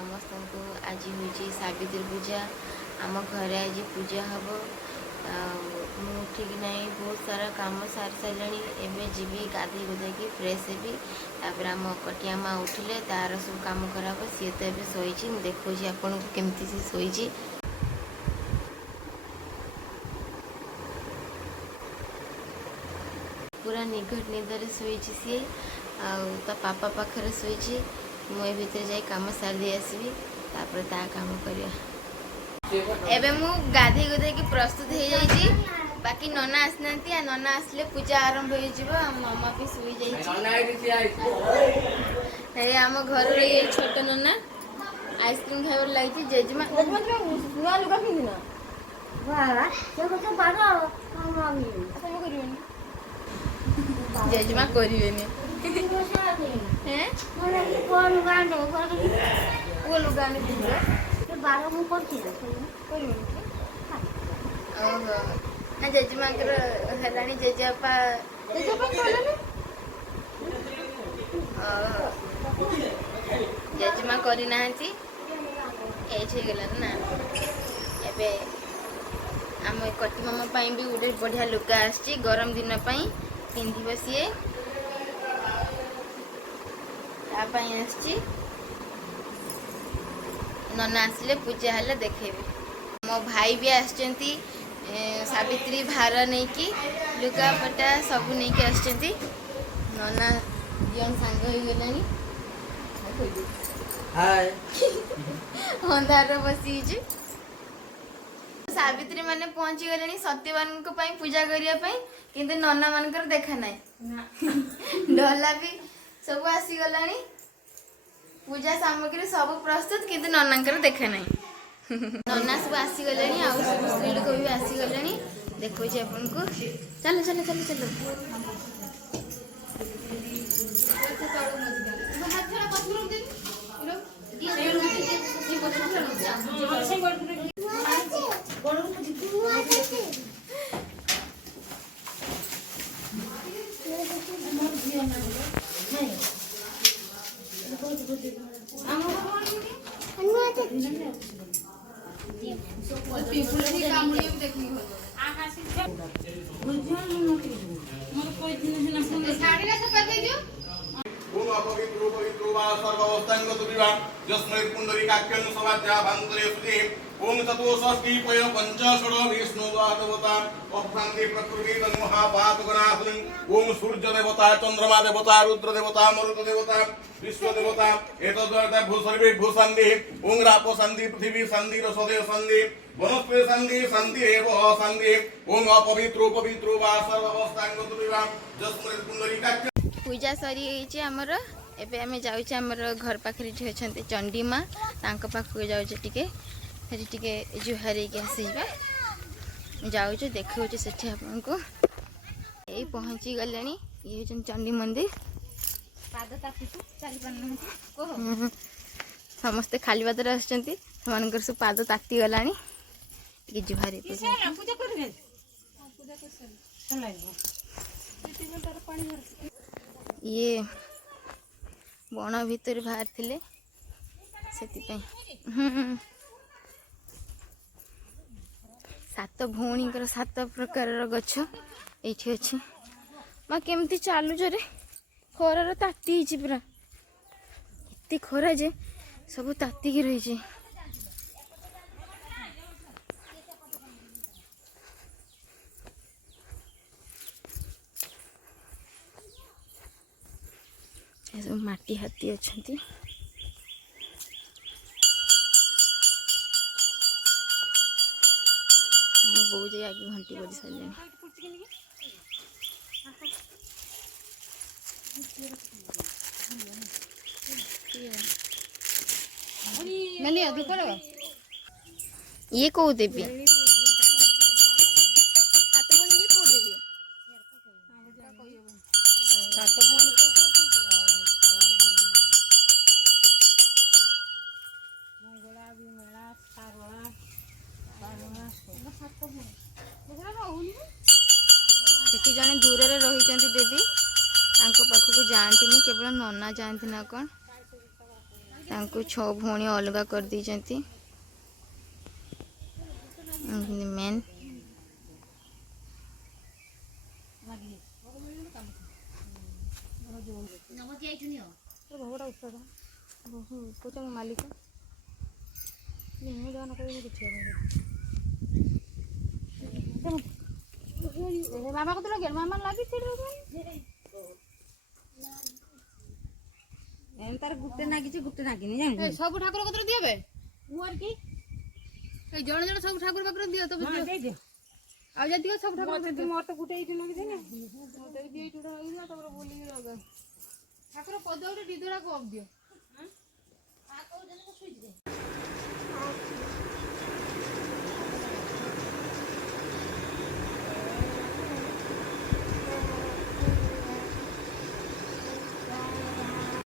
समस्त को आज हूँ सावित्री पूजा आम घर आज पूजा हम ठीक नहीं बहुत सारा कम सारी सारे एवं जी गाधे गुधे फ्रेश हेबी तापर आम कटिया माँ उठिले तार सब कम करा सी तो ये शोची देखा आपन को केमती सी शोची पूरा निघट निदर शोची सी ता पापा पाखे शोची मुझे भितर जाए कम सारी आसबि तापर ता काम करिया एबे मु गाधे गुधे की प्रस्तुत हो जाइए बाकी नना आसना नना आसले पूजा आरंभ हो मामा भी शुई जाइए आम घर ये छोट नना आइसक्रीम खाइबार लगी जेजेमा नुआ लुगा पिंधिन जेजेमा करेनि वो लुगा जेजेमा है जेजेपा जेजेमा करना एज हो गला ना एबे आम कटी मामा भी गोटे बढ़िया लुगा आसी गरम दिन पिंधिब सी नना आसले पूजा हेल्ले देखेबी मो भाई भी आसचंती सावित्री भार नहीं कि लुगा पटा सब नहीं कि आसचंती नना दियन सांग हो गलानी हाय अंधार बसी सावित्री माने पहुंची गले सत्यवान को पूजा करने किंतु नना मानकर देखा ना ढोला भी सब आसीगला पूजा सामग्री सब प्रस्तुत किंतु नना देखा ना नना सब आसीगले सब स्त्री लोक भी आसीगले देखो अपन को चलो चलो चलो चलो ओम तत्वष्टि पय पंचाषड विष्णु देवता अभ्रांति प्रकृति तन्महापात गणासुनि ओम सूर्य देवता चंद्रमा देवता रुद्र देवता मरुत देवता विश्व देवता एतद्वता भूसर्वे भूसंधि ओम रापो संधि पृथ्वी संधि रसदेव संधि वनस्पति संधि संधि एव संधि ओम अपवित्रो पवित्रो वा सर्वावस्थांग तुविवा जस्मृत पुंडरीकाक्ष पूजा सरी होईची हमर एबे हमें जाउची हमर घर पाखरी ठी अछंती चंडी मां तांक पाखु जाउची टिके हेरी टिके जुहारे के आसीबा जाउछु देखौछु सेठी आपनको ए पहुंची गलेनी ये जन चंडी मंदिर पाद ताकुछु चली पन को समस्त खाली बादर आछंती समानकर सब पाद ताती गलानी टिके जुहारे पूजा करबे पूजा कर ये बण भीतर बाहर थिले सेति पई सात भौणी सात प्रकार गछ ये अच्छे माँ केमती चालू रे खरार ताती पूरा एत खरा जे सब तातिकी रही सब माटी हाथी अच्छा बो जाए आगे घंटी बजी सारे ये कौ देवी सेठी जने दूर रे रही देवी पाखक जाती केवल नना जाती ना कौन तांको 6 भौणी अलगा कर दी मेन मालिक मामा को तो लगे मामा लगी तार गुटे नागिचे गुटे नागिनी जान सब ठाकुर कतर दियबे मुआर की ए जण जण सब ठाकुर पाकर दियो तो हां दे दे आ जा दियो सब ठाकुर मोर मोर तो गुटे इति लगी दे ना तो दियो टुडा लगी दियो तबर बोली लगा ठाकुर पद उठे डिदरा को दियो हां आ को जने को सुई दे